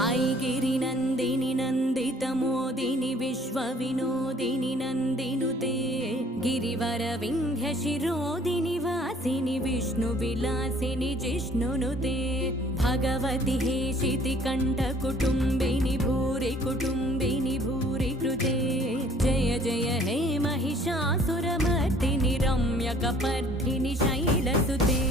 ऐगिरिनन्दिनि नन्दितमोदिनि विश्वविनोदिनि नन्दिनुते गिरिवरविन्ध्यशिरोदिनि वासिनि विष्णुविलासिनि जिष्णुनुते भगवति हेशितिकण्ठकुटुम्बिनि भूरि कुटुम्बिनि भूरि कृते जय जय हे महिषासुरमर्दिनि रम्यकपर्दिनि शैलसुते।